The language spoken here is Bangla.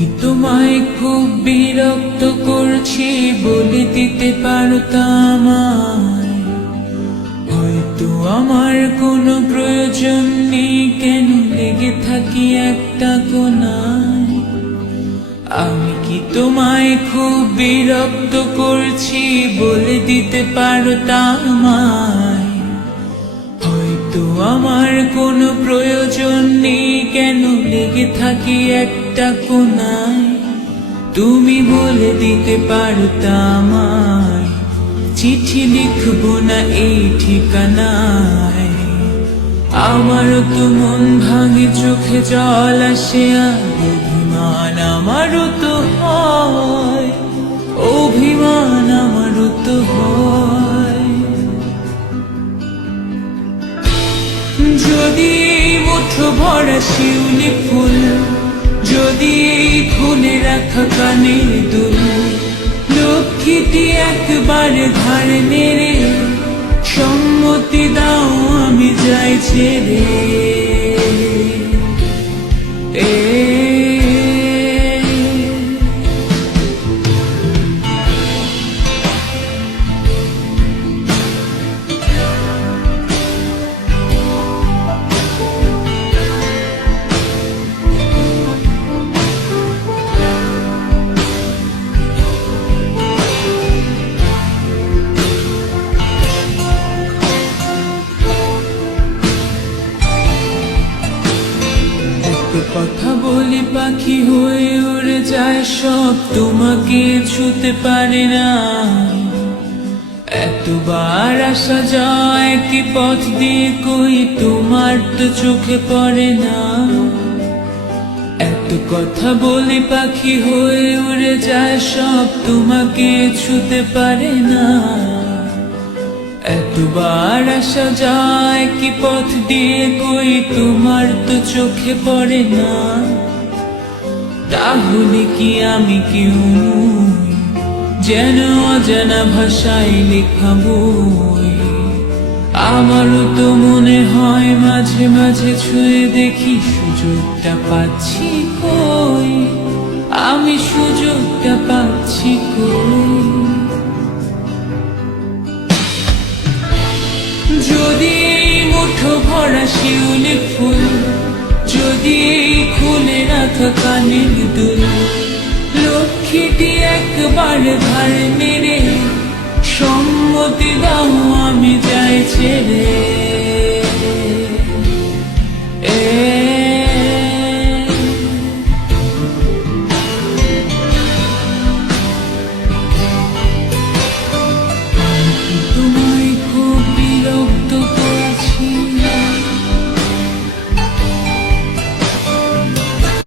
কি তোমায় খুব বিরক্ত করছি বলে দিতে পারতাম আমায়? হয়তো আমার কোনো প্রয়োজন নেই, কেন লেগে থাকি একটা কোণায়? আমি কি তোমায় খুব বিরক্ত করছি বলে দিতে পারতাম আমায়? হয়তো আমার কোনো প্রয়োজন নেই, কেন লেগে থাকি একটা কোণায়? তুমি বলে দিতে পারতাম আমায়, চিঠি লিখবো না এই ঠিকানায়। আমারও তো মন ভাঙে, চোখে জল আসে, আর অভিমান আমারও তো হয়, অভিমান আমারও তো হয়। যদি মুঠো ভরা শিউলি ফুল, যদি এই খুলে রাখা কানের দুল, লক্ষ্মীটি একবারে ধার নেড়ে সম্মতি দাও আমি যাই ছেড়ে। কথা বলি পাখি হয়ে উড়ে যায় সব, তোমাকে ছুতে পারে না। এতবার আসা যায় কি পথ দিয়ে, কই তোমার তো চোখে পড়ে না। এত কথা বলি পাখি হয়ে উড়ে যায় সব, তোমাকে ছুতে পারে না। এতবার আসা যায় কি পথ দিয়ে, কই তোমার তো চোখে পড়ে না। তাহলে কি আমি কেউ নই, যেন অজানা ভাষায় লেখা বই? আমারও তো মনে হয় মাঝে মাঝে ছুঁয়ে দেখি, সুযোগটা পাচ্ছি কই, আমি সুযোগটা পাচ্ছি কই? যদি মুঠো ভরা শিউলি ফুল, যদি খুলে রাখা কানের দুল, লক্ষ্মীটি একবার ধার নেড়ে সম্মতি দাও আমি যাই ছেড়ে।